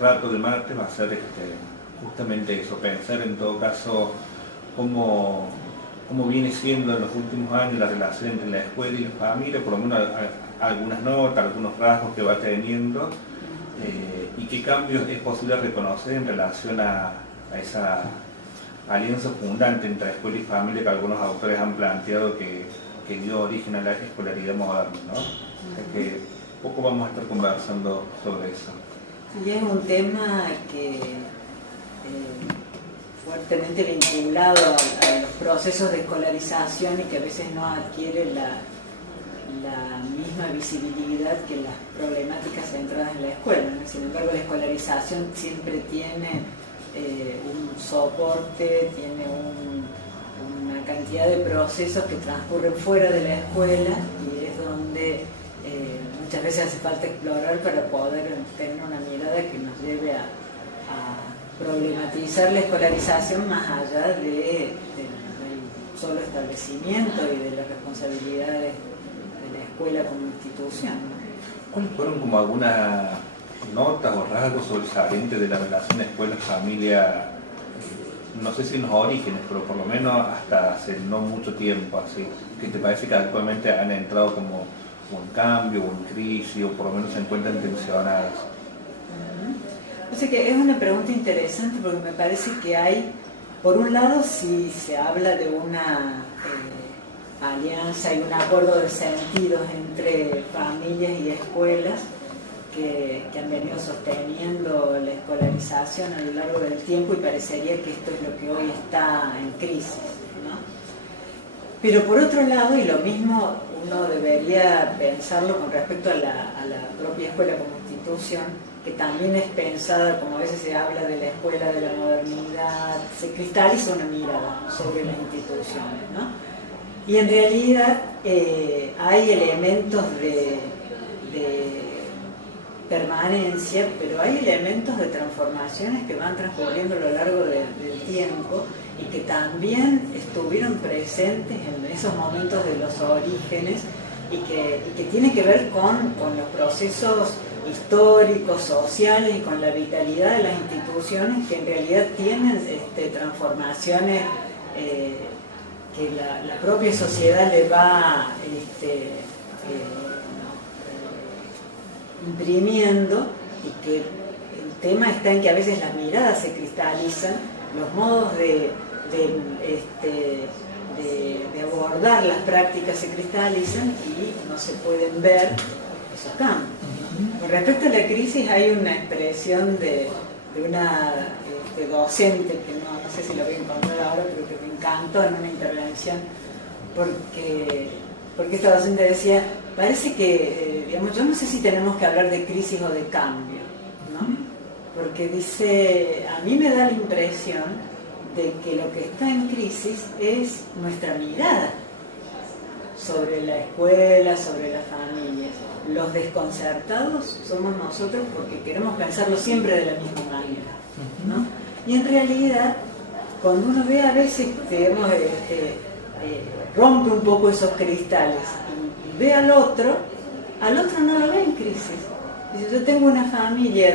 rato de martes va a ser justamente eso, pensar en todo caso cómo viene siendo en los últimos años la relación entre la escuela y la familia, por lo menos algunas notas, algunos rasgos que va teniendo, y qué cambios es posible reconocer en relación a esa alianza fundante entre escuela y familia que algunos autores han planteado que dio origen a la escolaridad moderna, ¿no? Que poco vamos a estar conversando sobre eso. Y es un tema que fuertemente vinculado a los procesos de escolarización y que a veces no adquiere la misma visibilidad que las problemáticas centradas en la escuela, ¿no? Sin embargo, la escolarización siempre tiene un soporte, tiene una cantidad de procesos que transcurren fuera de la escuela y es donde muchas veces hace falta explorar para poder tener una mirada que nos lleve a problematizar la escolarización más allá del solo establecimiento y de las responsabilidades de la escuela como institución, ¿no? ¿Cuáles fueron como algunas notas o rasgos sobresalientes de la relación escuela-familia? No sé si en los orígenes, pero por lo menos hasta hace no mucho tiempo, así, que te parece que actualmente han entrado como en cambio, o en crisis, o por lo menos se encuentran tensionadas. O sea que es una pregunta interesante porque me parece que hay, por un lado, si se habla de una alianza y un acuerdo de sentidos entre familias y escuelas que han venido sosteniendo la escolarización a lo largo del tiempo y parecería que esto es lo que hoy está en crisis, ¿no? Pero por otro lado, y lo mismo uno debería pensarlo con respecto a la propia escuela como institución, que también es pensada, como a veces se habla de la escuela de la modernidad, se cristaliza una mirada sobre las instituciones, ¿no? Y en realidad hay elementos de permanencia, pero hay elementos de transformaciones que van transcurriendo a lo largo del tiempo y que también estuvieron presentes en esos momentos de los orígenes y que tiene que ver con los procesos históricos, sociales y con la vitalidad de las instituciones que en realidad tienen transformaciones que la propia sociedad le va imprimiendo, y que el tema está en que a veces las miradas se cristalizan, los modos de abordar las prácticas se cristalizan y no se pueden ver esos cambios. Con respecto a la crisis hay una expresión de una docente que no sé si lo voy a encontrar ahora, pero que me encantó en una intervención porque esta docente decía, parece que, digamos, yo no sé si tenemos que hablar de crisis o de cambio, ¿no? Porque dice, a mí me da la impresión de que lo que está en crisis es nuestra mirada sobre la escuela, sobre las familias. Los desconcertados somos nosotros porque queremos pensarlo siempre de la misma manera, ¿no? Y en realidad, cuando uno ve a veces, digamos, rompe un poco esos cristales y ve al otro no lo ve en crisis. Dice, yo tengo una familia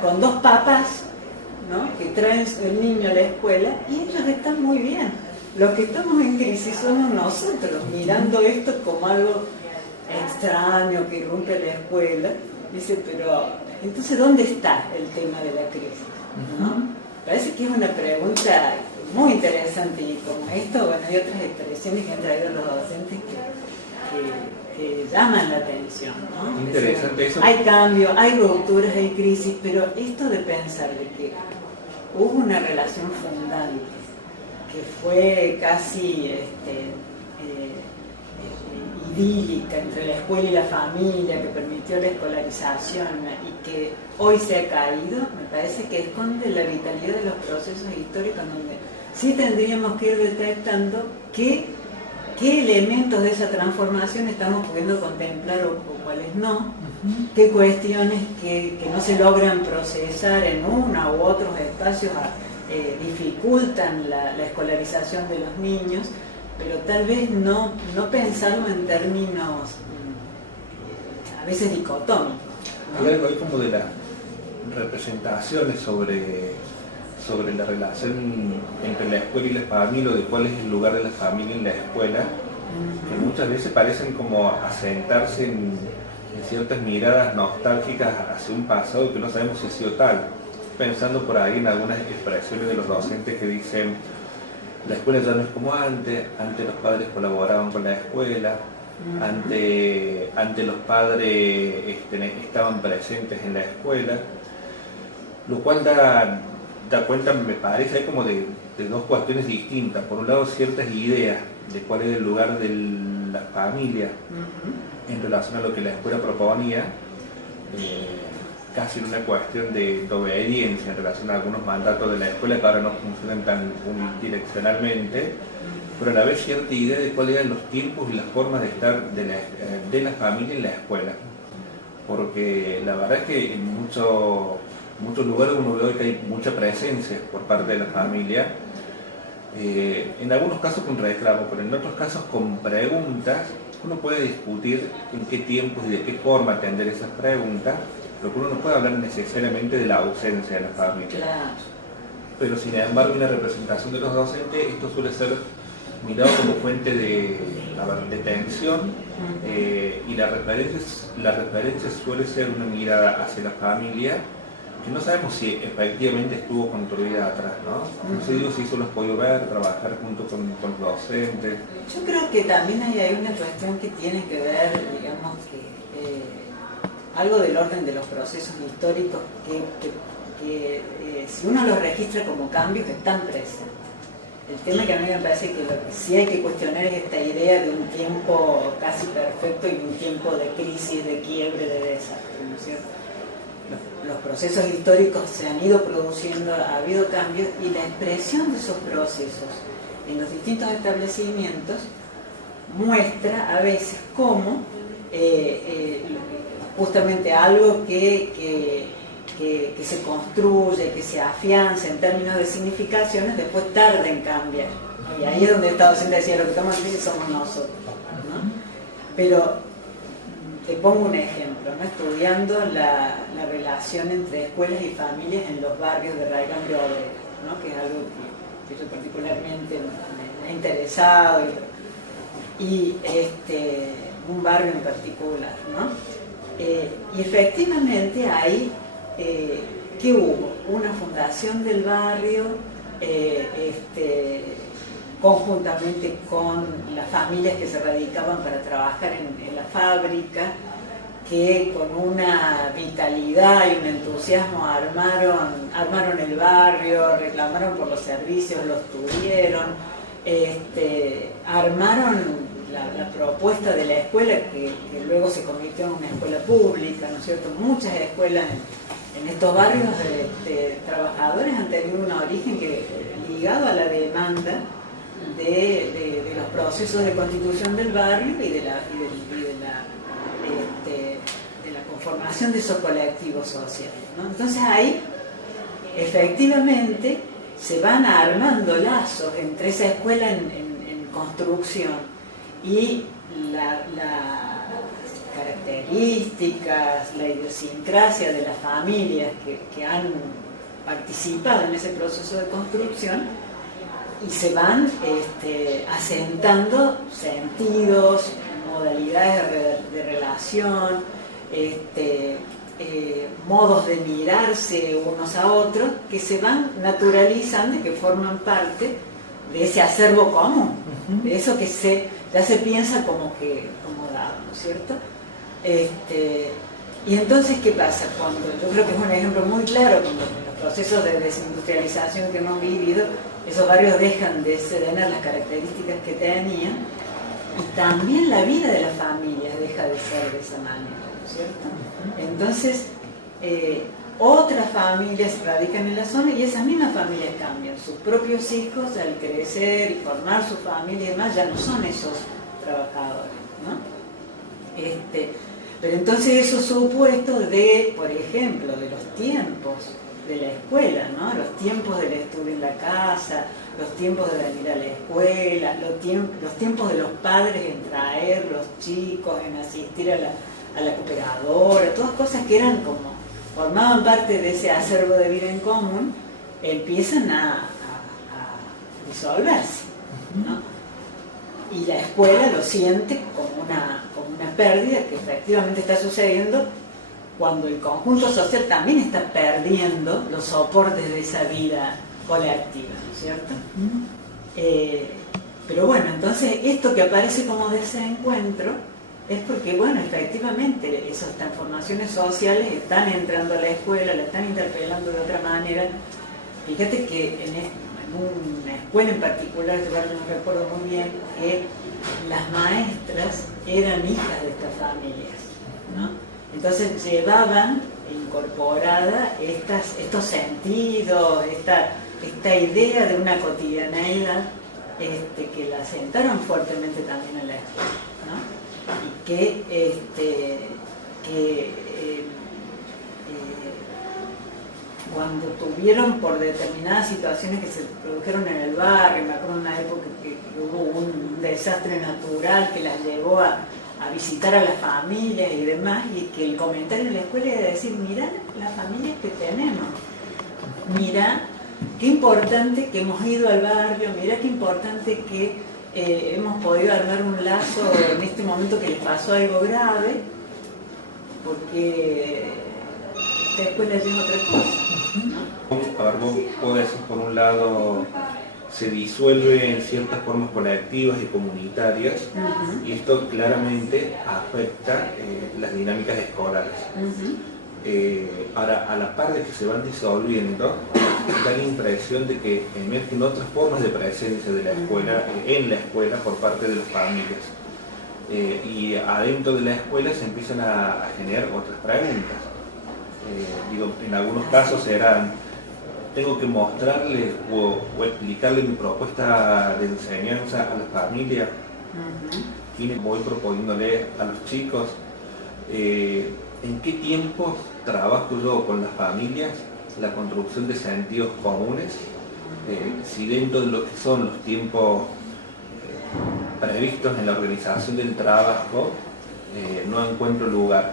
con dos papás, ¿no?, que traen el niño a la escuela y ellos están muy bien. Los que estamos en crisis somos nosotros, mirando esto como algo extraño que irrumpe la escuela. Dice, pero entonces ¿dónde está el tema de la crisis? ¿No? Parece que es una pregunta muy interesante, y como esto, bueno, hay otras expresiones que han traído los docentes que llaman la atención, ¿no? Interesante eso. Hay cambio, hay rupturas, hay crisis, pero esto de pensar de que hubo una relación fundante que fue casi idílica entre la escuela y la familia, que permitió la escolarización y que hoy se ha caído, me parece que esconde la vitalidad de los procesos históricos, donde sí tendríamos que ir detectando qué elementos de esa transformación estamos pudiendo contemplar o cuáles no, qué cuestiones que no se logran procesar en una u otros espacios dificultan la escolarización de los niños, pero tal vez no pensarlo en términos a veces dicotómicos, ¿no? Hay algo ahí como de representaciones sobre la relación entre la escuela y la familia, o de cuál es el lugar de la familia en la escuela, que muchas veces parecen como asentarse en ciertas miradas nostálgicas hacia un pasado que no sabemos si ha sido tal. Pensando por ahí en algunas expresiones de los docentes que dicen: la escuela ya no es como antes los padres colaboraban con la escuela, antes los padres estaban presentes en la escuela, lo cual da cuenta, me parece, hay como de dos cuestiones distintas. Por un lado, ciertas ideas de cuál es el lugar de la familia en relación a lo que la escuela proponía, casi en una cuestión de obediencia en relación a algunos mandatos de la escuela que ahora no funcionan tan unidireccionalmente, pero a la vez cierta idea de cuáles eran los tiempos y las formas de estar de la familia en la escuela. Porque la verdad es que en muchos lugares uno ve que hay mucha presencia por parte de la familia, en algunos casos con reclamo, pero en otros casos con preguntas. Uno puede discutir en qué tiempos y de qué forma atender esas preguntas, pero uno no puede hablar necesariamente de la ausencia de la familia. Claro. Pero sin embargo, en la representación de los docentes, esto suele ser mirado como fuente de tensión, y la referencia suele ser una mirada hacia la familia que no sabemos si efectivamente estuvo construida atrás, ¿no? No sé si eso lo has podido ver, trabajar junto con los docentes. Yo creo que también hay una cuestión que tiene que ver, digamos, algo del orden de los procesos históricos que si uno los registra como cambios, están presentes. El tema que a mí me parece que lo que sí hay que cuestionar es esta idea de un tiempo casi perfecto y un tiempo de crisis, de quiebre, de desastre, ¿no es cierto? Los procesos históricos se han ido produciendo, ha habido cambios, y la expresión de esos procesos en los distintos establecimientos muestra a veces cómo justamente algo que se construye, que se afianza en términos de significaciones, después tarda en cambiar. Y ahí es donde el Estado docente decía: lo que estamos en crisis somos nosotros, ¿no? Pero te pongo un ejemplo, ¿no? Estudiando la relación entre escuelas y familias en los barrios de Raigán de Obrera, ¿no? Que es algo que yo particularmente me ha interesado, y un barrio en particular, ¿no? Y efectivamente ahí, ¿qué hubo? Una fundación del barrio, conjuntamente con las familias que se radicaban para trabajar en la fábrica, que con una vitalidad y un entusiasmo armaron el barrio, reclamaron por los servicios, los tuvieron, armaron la propuesta de la escuela que luego se convirtió en una escuela pública, ¿no es cierto? Muchas escuelas en estos barrios de trabajadores han tenido un origen ligado a la demanda de los procesos de constitución del barrio y de la conformación de esos colectivos sociales, ¿no? Entonces ahí efectivamente se van armando lazos entre esa escuela en construcción y las características, la idiosincrasia de las familias que han participado en ese proceso de construcción, y se van asentando sentidos, modalidades de relación, modos de mirarse unos a otros, que se van naturalizando y que forman parte de ese acervo común, de eso que ya se piensa como dado, ¿no es cierto? Y entonces, ¿qué pasa? Yo creo que es un ejemplo muy claro, cuando en los procesos de desindustrialización que hemos vivido, esos barrios dejan de tener las características que tenían, y también la vida de las familias deja de ser de esa manera, ¿no es cierto? Entonces, otras familias se radican en la zona, y esas mismas familias cambian. Sus propios hijos, al crecer y formar su familia y demás, ya no son esos trabajadores, ¿no? Pero entonces esos supuestos por ejemplo, de los tiempos de la escuela, ¿no? Los tiempos del estudio en la casa, los tiempos de venir a la escuela, los tiempos de los padres en traer los chicos, en asistir a la cooperadora, todas cosas que eran como formaban parte de ese acervo de vida en común, empiezan a disolverse, ¿no? Y la escuela lo siente como una pérdida que efectivamente está sucediendo cuando el conjunto social también está perdiendo los soportes de esa vida colectiva, ¿no es cierto? Pero bueno, entonces esto que aparece como desencuentro es porque, bueno, efectivamente esas transformaciones sociales están entrando a la escuela, la están interpelando de otra manera. Fíjate que en una escuela en particular, yo no recuerdo muy bien, que las maestras eran hijas de estas familias, ¿no? Entonces llevaban incorporada estos sentidos, esta idea de una cotidianeidad que la sentaron fuertemente también en la escuela, ¿no? Y que cuando tuvieron por determinadas situaciones que se produjeron en el barrio, me acuerdo de una época que hubo un desastre natural que las llevó a visitar a las familias y demás, y que el comentario en la escuela era decir, mirá las familias que tenemos, mirá qué importante que hemos ido al barrio, mirá qué importante que hemos podido armar un lazo en este momento que les pasó algo grave, porque esta escuela es otra cosa, ¿no? A ver, vos podés, por un lado, se disuelve en ciertas formas colectivas y comunitarias, y esto claramente afecta las dinámicas escolares. Ahora, a la par de que se van disolviendo, da la impresión de que emergen otras formas de presencia de la escuela, en la escuela, por parte de las familias. Y adentro de la escuela se empiezan a generar otras preguntas. En algunos casos eran, tengo que mostrarle o explicarle mi propuesta de enseñanza a la familia, y voy proponiéndole a los chicos en qué tiempos trabajo yo con las familias la construcción de sentidos comunes, si dentro de lo que son los tiempos previstos en la organización del trabajo no encuentro lugar.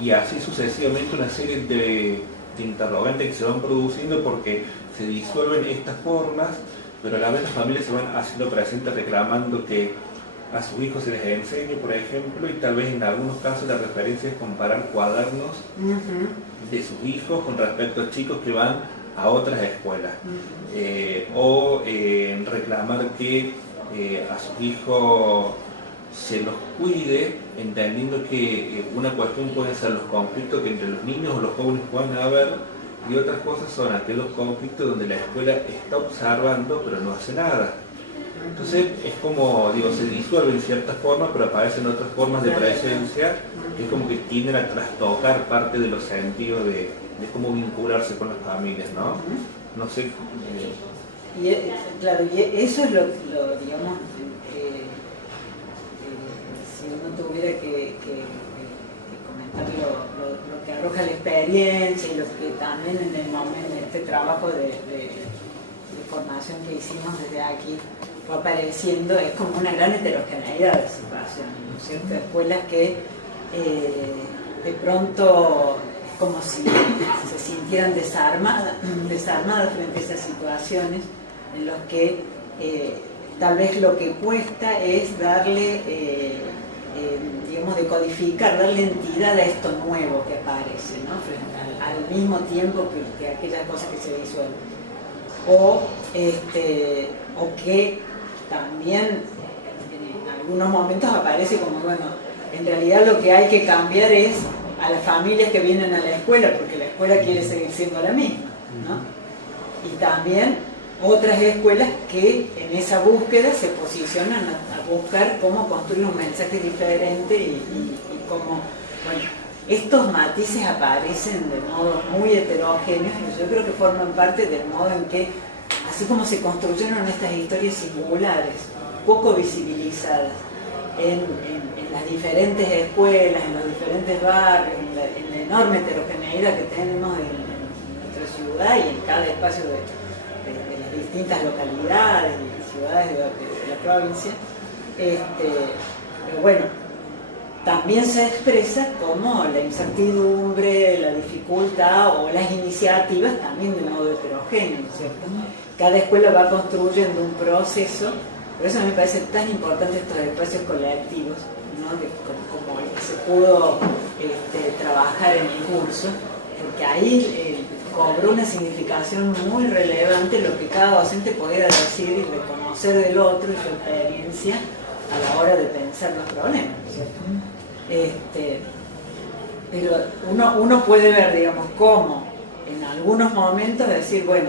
Y así sucesivamente una serie de interrogantes que se van produciendo porque se disuelven estas formas, pero a la vez las familias se van haciendo presentes reclamando que a sus hijos se les enseñe, por ejemplo, y tal vez en algunos casos la referencia es comparar cuadernos de sus hijos con respecto a chicos que van a otras escuelas, o reclamar que a sus hijos se los cuide, entendiendo que una cuestión pueden ser los conflictos que entre los niños o los jóvenes puedan haber, y otras cosas son aquellos conflictos donde la escuela está observando pero no hace nada. Entonces es como, digo, se disuelven ciertas formas, pero aparecen otras formas de presencia que es como que tienden a trastocar parte de los sentidos de cómo vincularse con las familias, ¿no? No sé. Claro, y eso es lo digamos, si uno tuviera que comentar lo que arroja la experiencia y lo que también en el momento, en este trabajo de formación que hicimos desde aquí, fue apareciendo, es como una gran heterogeneidad de situaciones, ¿no es cierto? Escuelas que de pronto es como si se sintieran desarmadas frente a esas situaciones en los que tal vez lo que cuesta es darle, digamos, decodificar, darle entidad a esto nuevo que aparece, ¿no? Al mismo tiempo que aquellas cosas que se disuelven. O que también en algunos momentos aparece como, bueno, en realidad lo que hay que cambiar es a las familias que vienen a la escuela, porque la escuela quiere seguir siendo la misma, ¿no? Y también otras escuelas que en esa búsqueda se posicionan a buscar cómo construir un mensaje diferente y cómo, bueno, estos matices aparecen de modos muy heterogéneos y yo creo que forman parte del modo en que, así como se construyeron estas historias singulares, poco visibilizadas en las diferentes escuelas, en los diferentes barrios, en la enorme heterogeneidad que tenemos en nuestra ciudad y en cada espacio de las distintas localidades y ciudades de la provincia, pero bueno, también se expresa como la incertidumbre, la dificultad o las iniciativas también de modo heterogéneo, ¿no es cierto? Cada escuela va construyendo un proceso, por eso me parece tan importante estos espacios colectivos, ¿no? Como el que se pudo trabajar en el curso, porque ahí cobró una significación muy relevante lo que cada docente podía decir y reconocer del otro y su experiencia a la hora de pensar los problemas, ¿cierto? Pero uno puede ver, digamos, cómo en algunos momentos decir, bueno,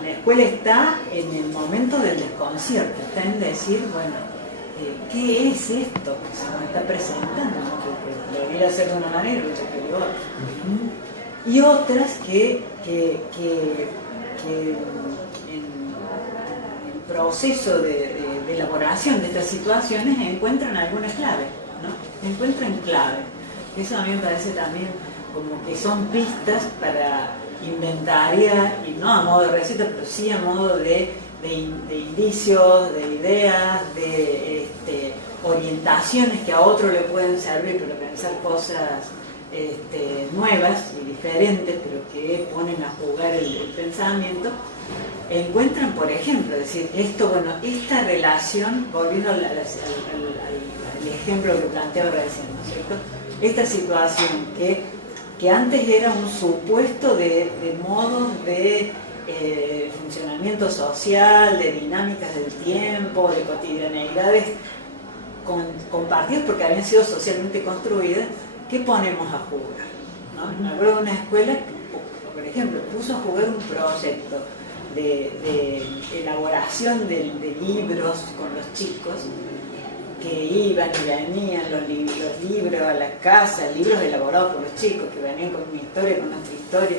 la escuela está en el momento del desconcierto, está en decir, bueno, ¿qué es esto que se nos está presentando? Que debería ser de una manera y de otra. Y otras que en el proceso de elaboración de estas situaciones encuentran alguna clave, ¿no? Encuentran clave. Eso a mí me parece también como que son pistas para inventariar, y no a modo de receta, pero sí a modo de indicios, de ideas, de orientaciones que a otro le pueden servir para pensar cosas nuevas y diferentes, pero que ponen a jugar el pensamiento. Encuentran, por ejemplo, decir, esta relación, volviendo al ejemplo que planteaba recién, ¿no es cierto? Esta situación que antes era un supuesto de modos de funcionamiento social, de dinámicas del tiempo, de cotidianeidades compartidas porque habían sido socialmente construidas, ¿qué ponemos a jugar? ¿No? Me acuerdo de una escuela que, por ejemplo, puso a jugar un proyecto de elaboración de libros con los chicos, que iban y venían los libros a la casa, libros elaborados por los chicos, que venían con una historia, con otra historia,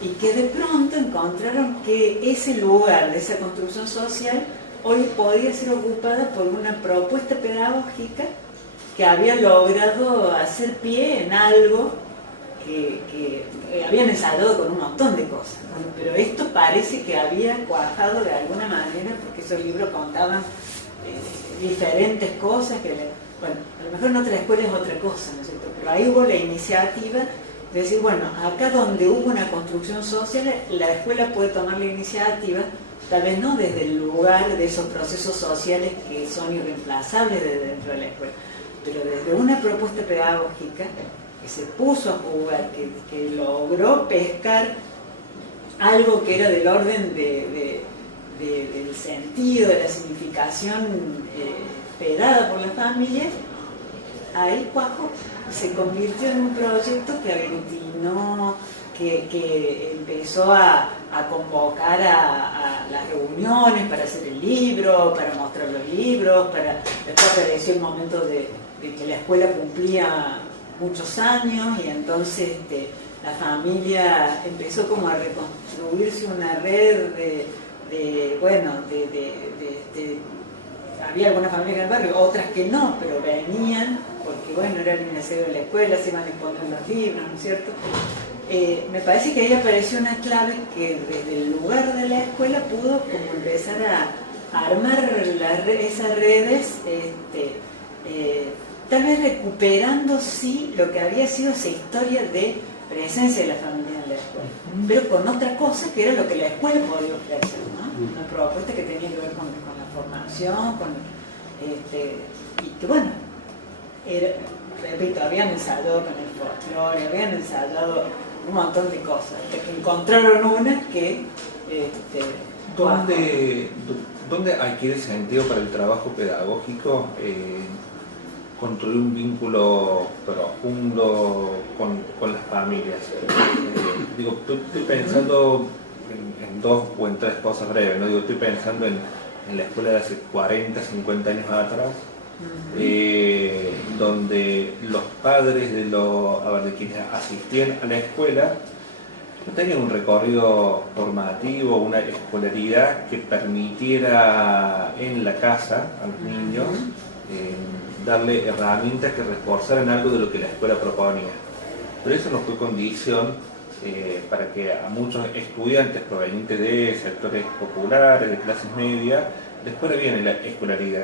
y que de pronto encontraron que ese lugar de esa construcción social hoy podía ser ocupada por una propuesta pedagógica que había logrado hacer pie en algo que habían ensayado con un montón de cosas, ¿no? Pero esto parece que había cuajado de alguna manera porque esos libros contaban diferentes cosas que, bueno, a lo mejor en otra escuela es otra cosa, ¿no es cierto? Pero ahí hubo la iniciativa de decir, bueno, acá donde hubo una construcción social, la escuela puede tomar la iniciativa, tal vez no desde el lugar de esos procesos sociales que son irreemplazables desde dentro de la escuela, pero desde una propuesta pedagógica que se puso a jugar, que logró pescar algo que era del orden del sentido, de la significación esperada por las familias, ahí cuajo se convirtió en un proyecto que aglutinó, que empezó a convocar a las reuniones para hacer el libro, para mostrar los libros, después apareció el momento de que la escuela cumplía muchos años y entonces la familia empezó como a reconstruirse una red había algunas familias en el barrio, otras que no, pero venían porque bueno, era el aniversario de la escuela, se iban a exponer los libros, ¿no es cierto? Me parece que ahí apareció una clave que desde el lugar de la escuela pudo como empezar a armar esas redes, tal vez recuperando sí lo que había sido esa historia de presencia de la familia en la escuela, pero con otra cosa que era lo que la escuela podía ofrecer, ¿no? Una propuesta que tenía que ver con la formación, y que bueno, repito, habían ensayado con el folclore, habían ensayado un montón de cosas, hasta que encontraron una que ¿Dónde adquiere sentido para el trabajo pedagógico construir un vínculo profundo con las familias? Estoy pensando en dos o en tres cosas breves, ¿no? Estoy pensando en la escuela de hace 40, 50 años atrás, donde los padres de quienes asistían a la escuela no tenían un recorrido formativo, una escolaridad que permitiera en la casa a los niños darle herramientas que reforzaran algo de lo que la escuela proponía. Pero eso no fue condición para que a muchos estudiantes provenientes de sectores populares, de clases medias, les fuera bien en la escolaridad.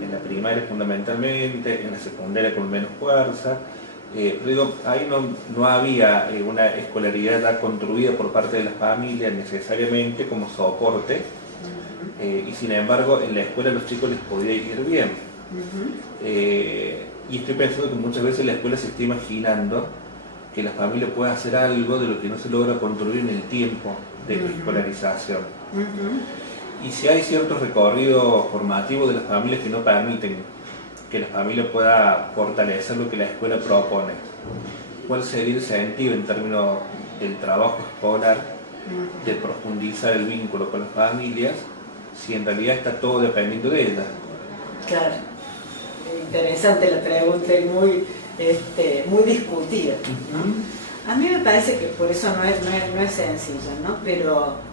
en la primaria fundamentalmente, en la secundaria con menos fuerza. Pero digo, ahí no había una escolaridad ya construida por parte de las familias necesariamente como soporte, y sin embargo en la escuela a los chicos les podía ir bien. Y estoy pensando que muchas veces la escuela se está imaginando que la familia puede hacer algo de lo que no se logra construir en el tiempo de escolarización. Y si hay ciertos recorridos formativos de las familias que no permiten que la familia pueda fortalecer lo que la escuela propone, ¿cuál sería el sentido en términos del trabajo escolar de profundizar el vínculo con las familias si en realidad está todo dependiendo de ellas? Claro, interesante la pregunta y muy discutida. A mí me parece que por eso no es sencillo, ¿no? Pero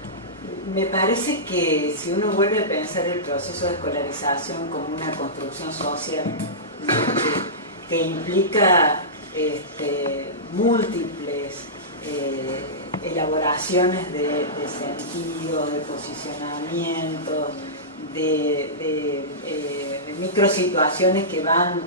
me parece que si uno vuelve a pensar el proceso de escolarización como una construcción social, ¿no? que implica múltiples elaboraciones de sentido, de posicionamiento, de microsituaciones que van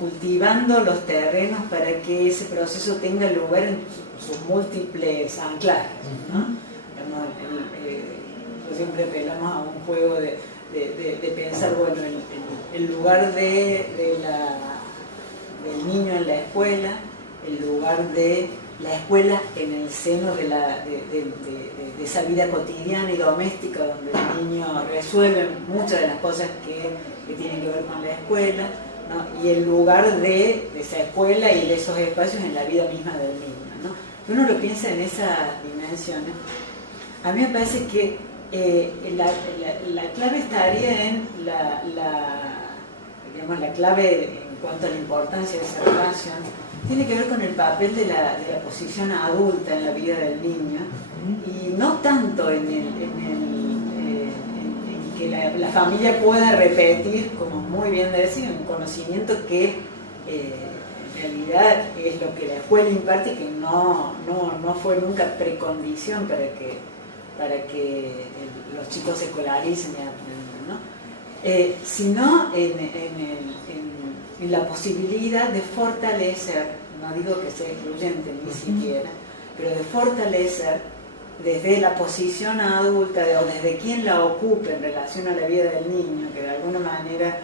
cultivando los terrenos para que ese proceso tenga lugar en sus múltiples anclajes, ¿no? Siempre apelamos a un juego de pensar, bueno, el lugar del niño en la escuela, el lugar de la escuela en el seno de esa vida cotidiana y doméstica donde el niño resuelve muchas de las cosas que tienen que ver con la escuela, ¿no? Y el lugar de esa escuela y de esos espacios en la vida misma del niño, ¿no? Si uno lo piensa en esas dimensiones, a mí me parece que la clave estaría en la clave en cuanto a la importancia de esa relación, tiene que ver con el papel de la posición adulta en la vida del niño, y no tanto en que la familia pueda repetir, como muy bien decía, un conocimiento que en realidad es lo que la escuela imparte y que no fue nunca precondición para que los chicos se escolaricen y aprendan, ¿no? Sino en la posibilidad de fortalecer, no digo que sea excluyente ni siquiera, pero de fortalecer desde la posición adulta o desde quien la ocupe en relación a la vida del niño, que de alguna manera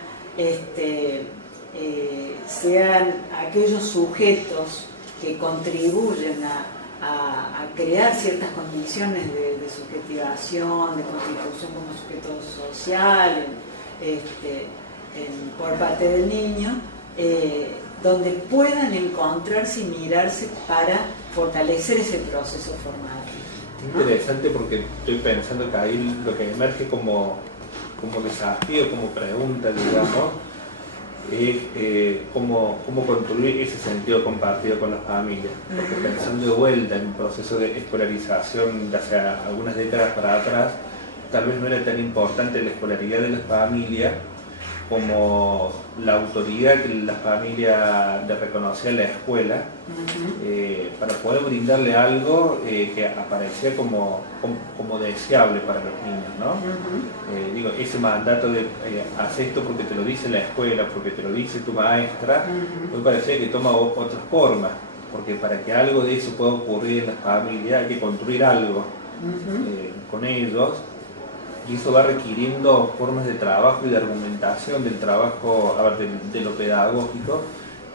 sean aquellos sujetos que contribuyen a crear ciertas condiciones de subjetivación, de constitución como sujeto social por parte del niño, donde puedan encontrarse y mirarse para fortalecer ese proceso formativo. Interesante, porque estoy pensando que ahí lo que emerge como desafío, como pregunta, digamos, es cómo construir ese sentido compartido con las familias. Porque pensando de vuelta en un proceso de escolarización de hace algunas décadas para atrás, tal vez no era tan importante la escolaridad de las familias como la autoridad que la familia le reconocía a la escuela, para poder brindarle algo que aparecía como deseable para los niños, ¿no? Digo, ese mandato de haz esto porque te lo dice la escuela, porque te lo dice tu maestra, hoy parecía que toma otras formas, porque para que algo de eso pueda ocurrir en la familia hay que construir algo con ellos. Y eso va requiriendo formas de trabajo y de argumentación del trabajo, de lo pedagógico,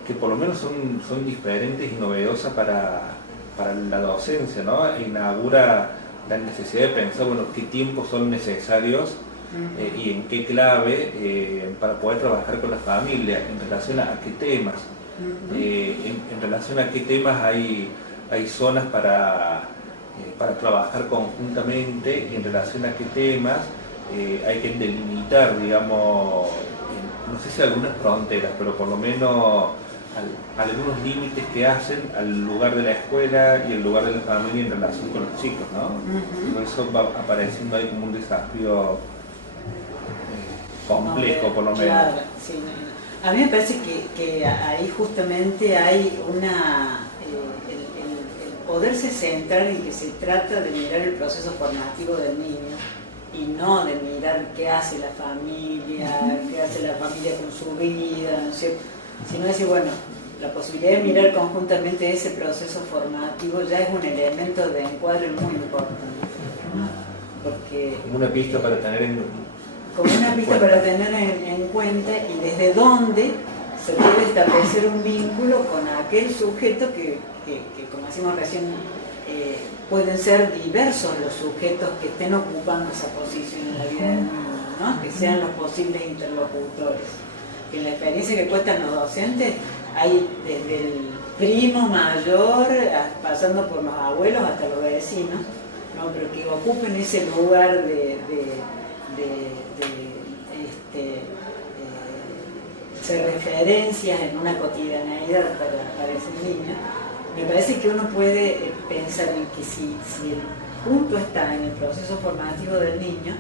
que por lo menos son diferentes y novedosas para la docencia, ¿no? Inaugura la necesidad de pensar, bueno, qué tiempos son necesarios y en qué clave para poder trabajar con la familia, en relación a qué temas, en relación a qué temas hay zonas para trabajar conjuntamente, en relación a qué temas hay que delimitar, digamos, no sé si algunas fronteras, pero por lo menos algunos límites que hacen al lugar de la escuela y el lugar de la familia en relación con los chicos, ¿no? Por eso va apareciendo ahí como un desafío complejo, por lo menos. Claro, sí. A mí me parece que ahí justamente hay poderse centrar en que se trata de mirar el proceso formativo del niño y no de mirar qué hace la familia con su vida, ¿no es cierto? Sino decir, bueno, la posibilidad de mirar conjuntamente ese proceso formativo ya es un elemento de encuadre muy importante, ¿no? Porque, como una pista para tener en cuenta y desde dónde se puede establecer un vínculo con aquel sujeto que como decimos recién, pueden ser diversos los sujetos que estén ocupando esa posición en la vida del niño, ¿no? Que sean los posibles interlocutores. En la experiencia que cuentan los docentes, hay desde el primo mayor, pasando por los abuelos hasta los vecinos, ¿no? Pero que ocupen ese lugar de ser referencias en una cotidianeidad para ese niño. Me parece que uno puede pensar en que si el punto está en el proceso formativo del niño,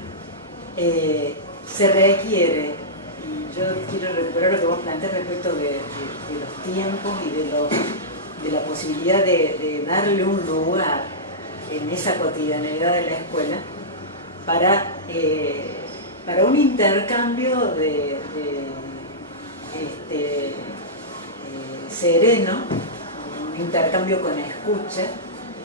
se requiere, y yo quiero recuperar lo que vos planteás respecto de los tiempos y de la posibilidad de darle un lugar en esa cotidianeidad de la escuela para un intercambio sereno, un intercambio con escucha,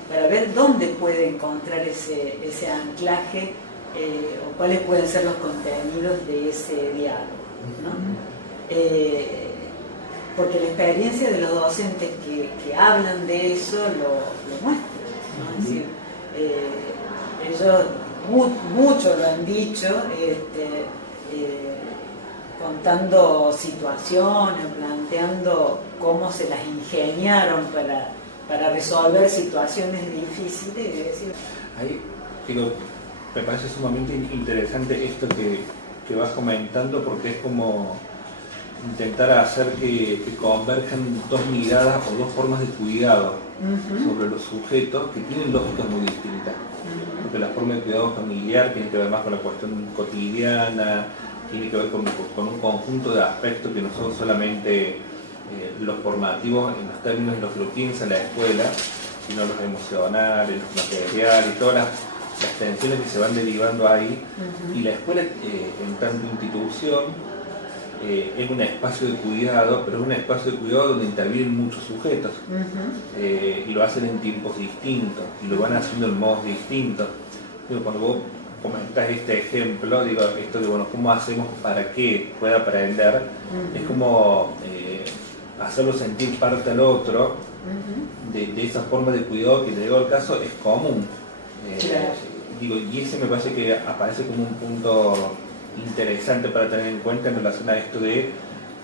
para ver dónde puede encontrar ese anclaje o cuáles pueden ser los contenidos de ese diálogo, ¿no? Porque la experiencia de los docentes que hablan de eso lo muestra, ¿no? Es decir, ellos mucho lo han dicho, contando situaciones, planteando cómo se las ingeniaron para resolver situaciones difíciles. Es decir, ahí, me parece sumamente interesante esto que vas comentando, porque es como intentar hacer que converjan dos miradas o dos formas de cuidado sobre los sujetos que tienen lógicas muy distintas. Porque la forma de cuidado familiar tiene que ver más con la cuestión cotidiana, tiene que ver con un conjunto de aspectos que no son solamente los formativos en los términos en los que lo piensa la escuela, sino los emocionales, los materiales y todas las tensiones que se van derivando ahí. Y la escuela, en tanto institución, es un espacio de cuidado, pero es un espacio de cuidado donde intervienen muchos sujetos y lo hacen en tiempos distintos y lo van haciendo en modos distintos. Cuando vos comentás este ejemplo, esto de bueno, cómo hacemos para que pueda aprender, es como hacerlo sentir parte al otro de esa forma de cuidado que, en el caso, es común. Y ese me parece que aparece como un punto interesante para tener en cuenta en relación a esto de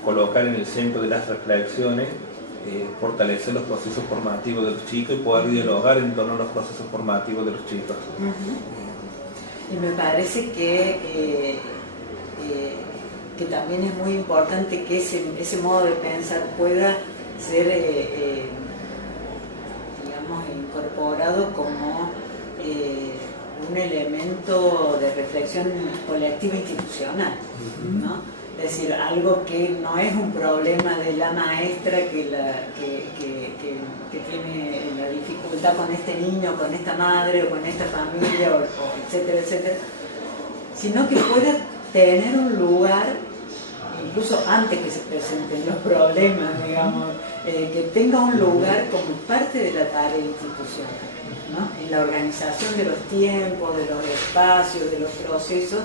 colocar en el centro de las reflexiones, fortalecer los procesos formativos de los chicos y poder dialogar en torno a los procesos formativos de los chicos. Y me parece que también es muy importante que ese modo de pensar pueda ser digamos, incorporado como un elemento de reflexión colectiva institucional, ¿no? Es decir, algo que no es un problema de la maestra que tiene la dificultad con este niño, con esta madre o con esta familia, o etcétera, etcétera, sino que pueda tener un lugar, incluso antes que se presenten los problemas, digamos, que tenga un lugar como parte de la tarea institucional, ¿no? En la organización de los tiempos, de los espacios, de los procesos.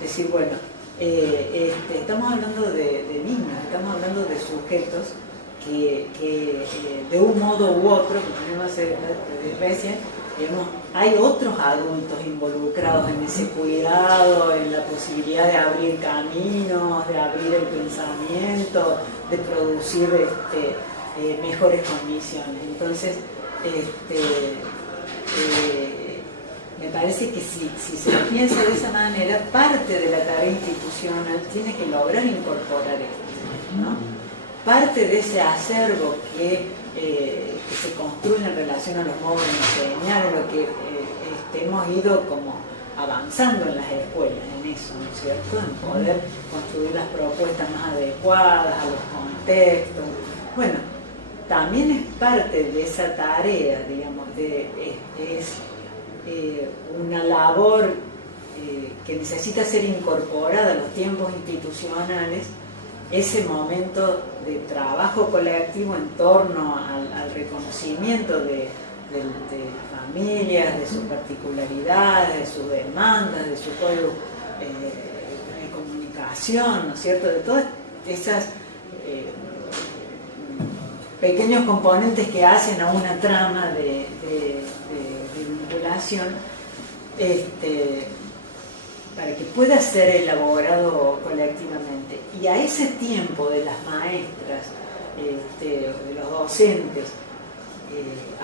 Decir, bueno, estamos hablando de niños, estamos hablando de sujetos que de un modo u otro, que tenemos que hacer recién, digamos, hay otros adultos involucrados en ese cuidado, en la posibilidad de abrir caminos, de abrir el pensamiento, de producir mejores condiciones. Entonces, me parece que si se lo piensa de esa manera, parte de la tarea institucional tiene que lograr incorporar esto, ¿no? Parte de ese acervo que se construye en relación a los modos de enseñar, en lo que hemos ido como avanzando en las escuelas, en eso, ¿no es cierto? En poder construir las propuestas más adecuadas a los contextos. Bueno, también es parte de esa tarea, digamos, es una labor que necesita ser incorporada a los tiempos institucionales, ese momento de trabajo colectivo en torno al reconocimiento de las familias, de sus particularidades, de sus demandas, de su código de comunicación, ¿no es cierto?, de todas esas pequeños componentes que hacen a una trama de vinculación, para que pueda ser elaborado colectivamente. Y a ese tiempo de las maestras, de los docentes,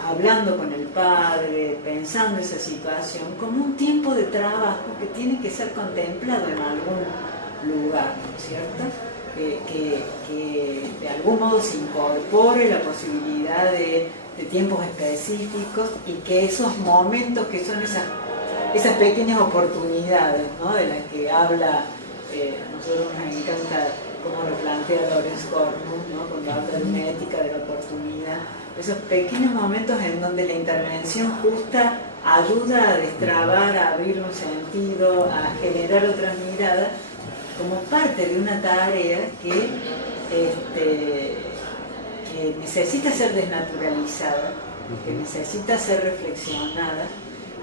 hablando con el padre, pensando esa situación, como un tiempo de trabajo que tiene que ser contemplado en algún lugar, ¿no es cierto? Que de algún modo se incorpore la posibilidad de tiempos específicos y que esos momentos que son esas pequeñas oportunidades, ¿no?, de las que habla, nosotros nos encanta cómo lo plantea Lorenz Kornung, ¿no?, cuando habla de una ética de la oportunidad, esos pequeños momentos en donde la intervención justa ayuda a destrabar, a abrir un sentido, a generar otras miradas, como parte de una tarea que necesita ser desnaturalizada, que necesita ser reflexionada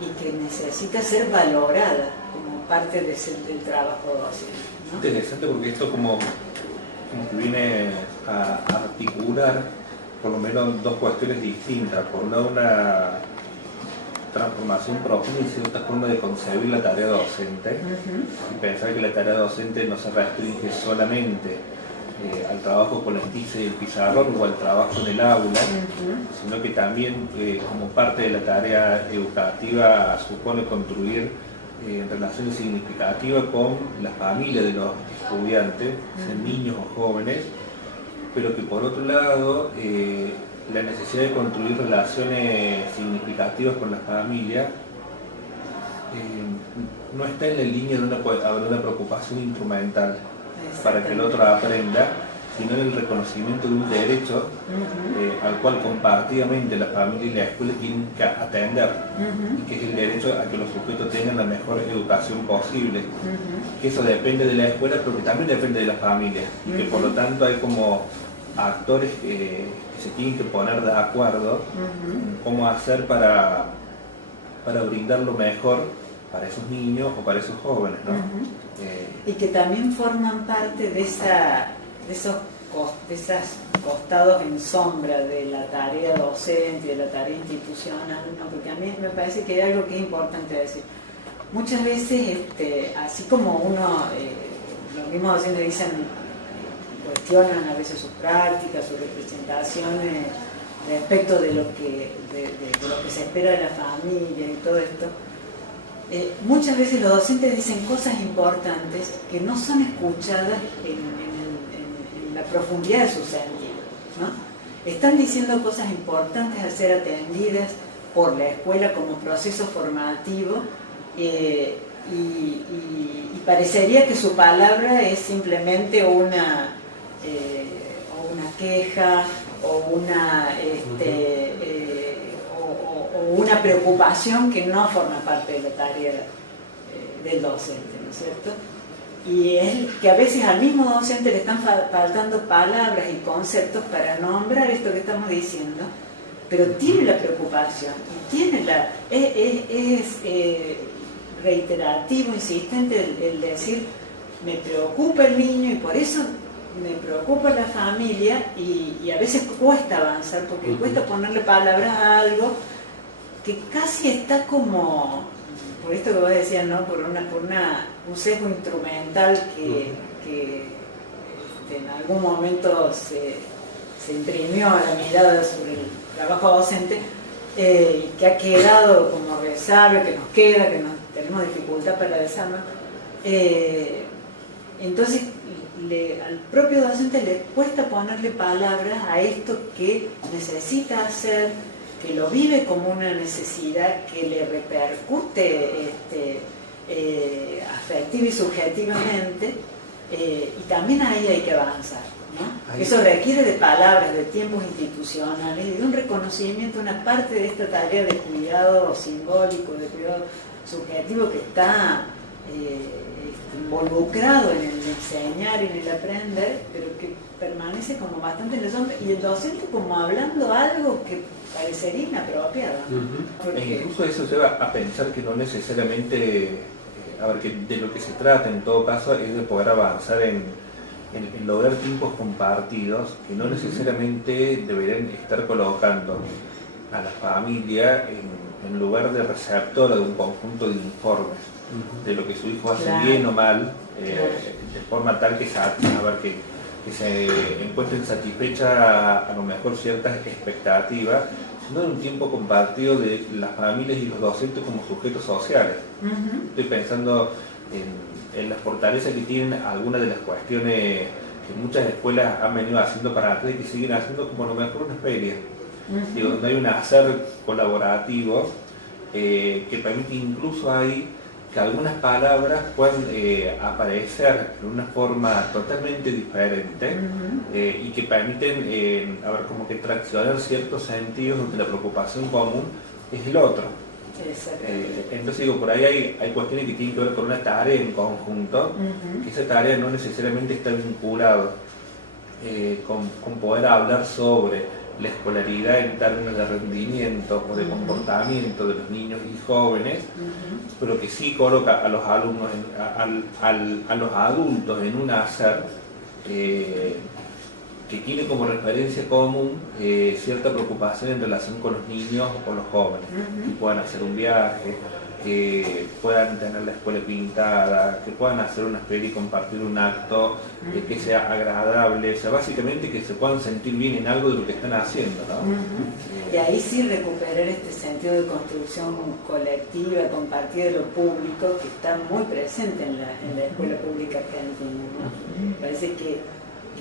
y que necesita ser valorada como parte del trabajo docente, ¿no? Interesante, porque esto como que viene a articular por lo menos dos cuestiones distintas. Por una transformación profunda y cierta forma de concebir la tarea docente, y pensar que la tarea docente no se restringe solamente al trabajo con la tiza y el pizarrón o al trabajo en el aula, sino que también como parte de la tarea educativa supone construir relaciones significativas con la familia de los estudiantes, sean niños o jóvenes, pero que por otro lado la necesidad de construir relaciones significativas con la familia no está en la línea de una preocupación instrumental para que el otro aprenda, sino en el reconocimiento de un derecho al cual compartidamente la familia y la escuela tienen que atender, y que es el derecho a que los sujetos tengan la mejor educación posible, que eso depende de la escuela, pero que también depende de la familia, y que por lo tanto hay como actores que se tienen que poner de acuerdo en cómo hacer para brindar lo mejor para esos niños o para esos jóvenes, ¿no? Y que también forman parte de esos costados en sombra de la tarea docente, de la tarea institucional, ¿no? Porque a mí me parece que hay algo que es importante decir. Muchas veces, así como los mismos docentes dicen, cuestionan a veces sus prácticas, sus representaciones respecto de lo que se espera de la familia y todo esto, muchas veces los docentes dicen cosas importantes que no son escuchadas en la profundidad de su sentido, ¿no? Están diciendo cosas importantes a ser atendidas por la escuela como proceso formativo, y parecería que su palabra es simplemente una queja o una preocupación que no forma parte de la tarea del docente, ¿no es cierto? Y es que a veces al mismo docente le están faltando palabras y conceptos para nombrar esto que estamos diciendo, pero tiene la preocupación, y tiene es reiterativo, insistente el decir, me preocupa el niño y por eso me preocupa la familia, y a veces cuesta avanzar porque cuesta ponerle palabras a algo que casi está como, por esto que vos decías, ¿no?, por un sesgo instrumental que en algún momento se imprimió a la mirada sobre el trabajo docente, y que ha quedado como resabio, que nos queda, que tenemos dificultad para desarmar. Entonces al propio docente le cuesta ponerle palabras a esto que necesita hacer, que lo vive como una necesidad, que le repercute afectiva y subjetivamente, y también ahí hay que avanzar, ¿no? Eso requiere de palabras, de tiempos institucionales y de un reconocimiento, una parte de esta tarea de cuidado simbólico, de cuidado subjetivo que está involucrado en el enseñar y en el aprender, pero que permanece como bastante en la sombra, y el docente como hablando algo que parecería inapropiado. E incluso eso lleva a pensar que no necesariamente, a ver, que de lo que se trata en todo caso es de poder avanzar en lograr tiempos compartidos que no necesariamente deberían estar colocando a la familia en lugar de receptora de un conjunto de informes de lo que su hijo hace bien o mal, de forma tal que se encuentren satisfechas a lo mejor ciertas expectativas, sino de un tiempo compartido de las familias y los docentes como sujetos sociales. Estoy pensando en las fortalezas que tienen algunas de las cuestiones que muchas escuelas han venido haciendo para atrás y que siguen haciendo, como a lo mejor una feria, donde hay un hacer colaborativo que permite incluso ahí que algunas palabras puedan aparecer de una forma totalmente diferente y que permiten como que traccionar ciertos sentidos donde la preocupación común es el otro. Entonces digo, por ahí hay cuestiones que tienen que ver con una tarea en conjunto, que esa tarea no necesariamente está vinculada con poder hablar sobre la escolaridad en términos de rendimiento o de comportamiento de los niños y jóvenes, pero que sí coloca a los alumnos, a los adultos en un hacer que tiene como referencia común cierta preocupación en relación con los niños o los jóvenes, que puedan hacer un viaje, que puedan tener la escuela pintada, que puedan hacer una feria y compartir un acto que sea agradable, o sea, básicamente que se puedan sentir bien en algo de lo que están haciendo, ¿no? Y ahí sí recuperar este sentido de construcción colectiva, compartida de lo público, que está muy presente en la escuela pública argentina, ¿no? Me parece que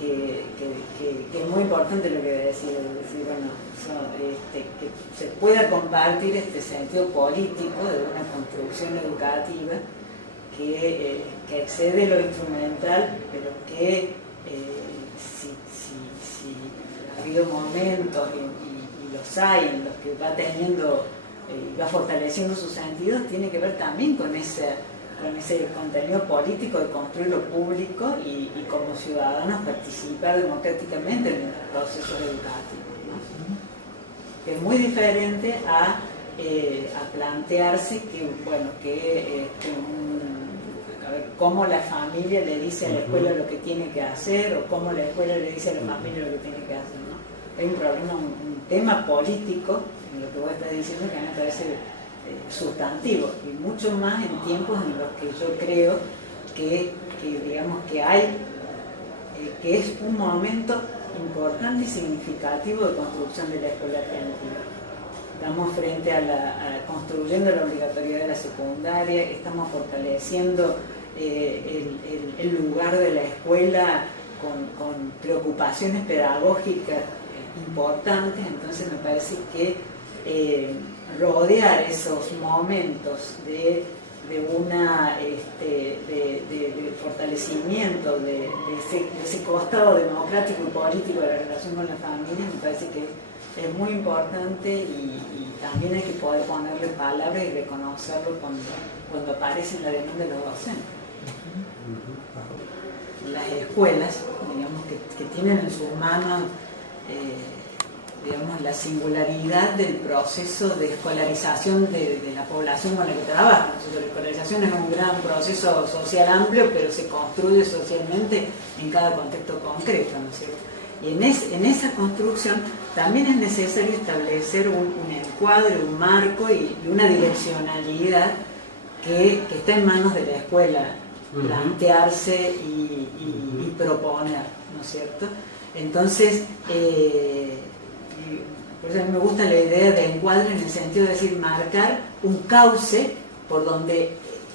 es muy importante lo que decía, decir, bueno, que se pueda compartir este sentido político de una construcción educativa que excede lo instrumental, pero que si ha habido momentos y los hay en los que va teniendo, va fortaleciendo sus sentidos, tiene que ver también con ese contenido político de construir lo público y como ciudadanos participar democráticamente en los procesos educativos, ¿no? Que es muy diferente a plantearse cómo la familia le dice a la escuela lo que tiene que hacer o cómo la escuela le dice a la familia lo que tiene que hacer, ¿no? Hay un problema, un tema político en lo que vos estás diciendo que a mí me parece sustantivo, y mucho más en tiempos en los que yo creo que es un momento importante y significativo de construcción de la escuela argentina. Estamos frente a construyendo la obligatoriedad de la secundaria, estamos fortaleciendo el lugar de la escuela con preocupaciones pedagógicas importantes. Entonces me parece que rodear esos momentos de fortalecimiento de ese costado democrático y político de la relación con la familia, me parece que es muy importante y también hay que poder ponerle palabras y reconocerlo cuando aparece en la demanda de los docentes. Las escuelas, digamos, que tienen en sus manos la singularidad del proceso de escolarización de la población con la que trabajan. La escolarización es un gran proceso social amplio, pero se construye socialmente en cada contexto concreto, ¿no es cierto? Y en esa construcción también es necesario establecer un encuadre, un marco y una direccionalidad que está en manos de la escuela plantearse y proponer, ¿no es cierto? Entonces, por eso a mí me gusta la idea de encuadre en el sentido de decir, marcar un cauce por donde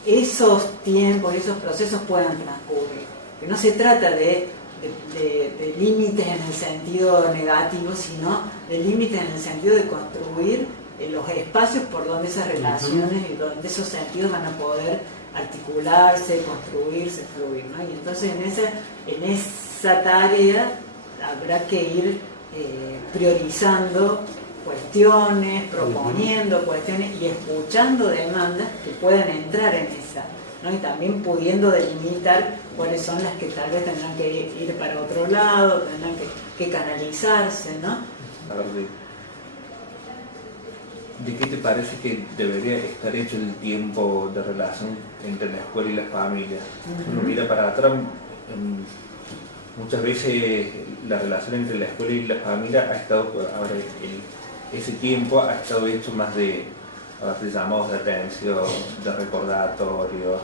esos tiempos, esos procesos puedan transcurrir. Que no se trata de límites en el sentido negativo, sino de límites en el sentido de construir los espacios por donde esas relaciones y donde esos sentidos van a poder articularse, construirse, fluir, ¿no? Y entonces en esa tarea habrá que ir priorizando cuestiones, proponiendo cuestiones y escuchando demandas que puedan entrar en ¿no? Y también pudiendo delimitar cuáles son las que tal vez tendrán que ir para otro lado, tendrán que canalizarse, ¿no? A ver, ¿de qué te parece que debería estar hecho el tiempo de relación entre la escuela y las familias? Uno mira para atrás, muchas veces la relación entre la escuela y la familia ha estado, ahora ese tiempo ha estado hecho más de llamados de atención, de recordatorio,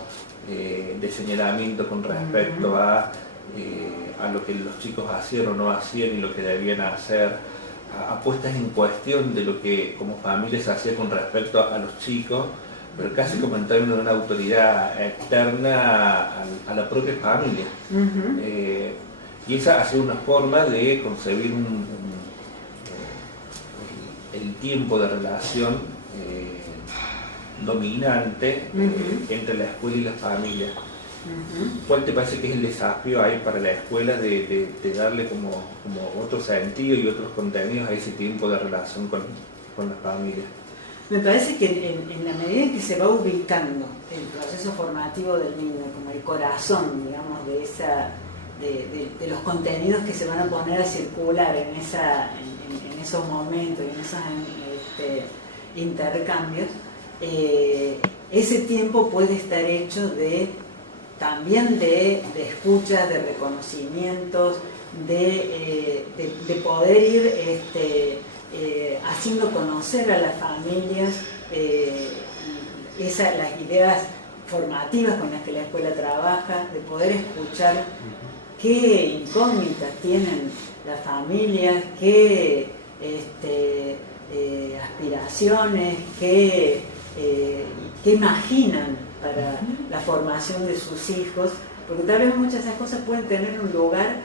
de señalamiento con respecto a lo que los chicos hacían o no hacían y lo que debían hacer, a puestas en cuestión de lo que como familia se hacía con respecto a los chicos, pero casi como en términos de una autoridad externa a la propia familia. Y esa ha sido una forma de concebir el tiempo de relación dominante entre la escuela y la familia. ¿Cuál te parece que es el desafío ahí para la escuela de darle como otro sentido y otros contenidos a ese tiempo de relación con la familia? Me parece que en la medida en que se va ubicando el proceso formativo del niño como el corazón, digamos, de los contenidos que se van a poner a circular en esos momentos y en esos intercambios, ese tiempo puede estar hecho también de escucha, de reconocimientos, de poder ir haciendo conocer a las familias las ideas formativas con las que la escuela trabaja, de poder escuchar qué incógnitas tienen las familias, qué aspiraciones, qué imaginan para la formación de sus hijos, porque tal vez muchas de esas cosas pueden tener un lugar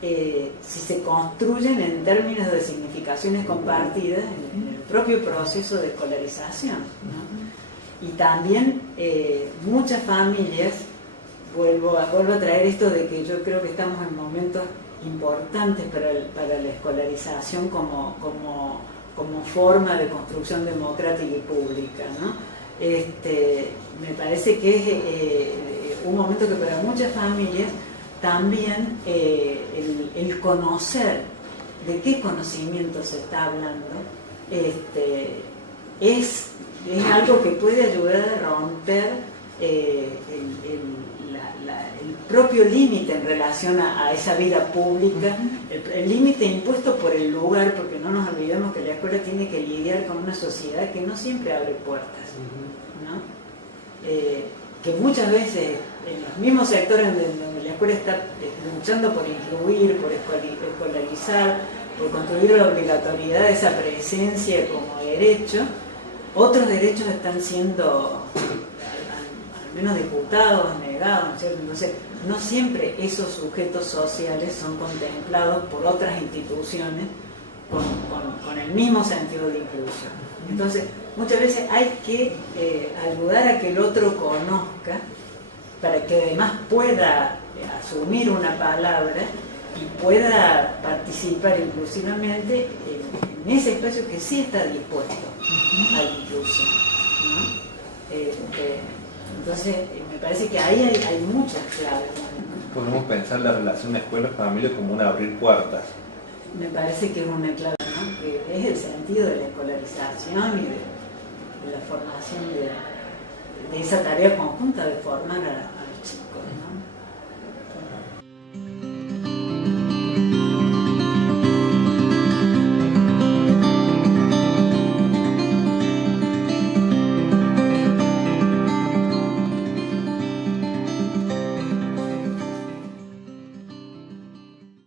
si se construyen en términos de significaciones compartidas en el propio proceso de escolarización, ¿no? Y también muchas familias, vuelvo a traer esto de que yo creo que estamos en momentos importantes para la escolarización como forma de construcción democrática y pública, ¿no? Me parece que es un momento que para muchas familias también el conocer de qué conocimiento se está hablando es algo que puede ayudar a romper el propio límite en relación a esa vida pública, el límite impuesto por el lugar, porque no nos olvidemos que la escuela tiene que lidiar con una sociedad que no siempre abre puertas, ¿no? Que muchas veces en los mismos sectores donde la escuela está luchando por incluir, por escolarizar, por construir la obligatoriedad de esa presencia como derecho, otros derechos están siendo al menos diputados, negados, ¿no es cierto? Entonces, no siempre esos sujetos sociales son contemplados por otras instituciones con el mismo sentido de inclusión. Entonces, muchas veces hay que ayudar a que el otro conozca para que además pueda asumir una palabra y pueda participar inclusivamente en ese espacio que sí está dispuesto a la inclusión, ¿no? Entonces, me parece que ahí hay muchas claves, ¿no? Podemos pensar la relación escuela-familia como un abrir puertas. Me parece que es una clave, ¿no? Que es el sentido de la escolarización y de la formación de esa tarea conjunta de formar a los chicos, ¿no?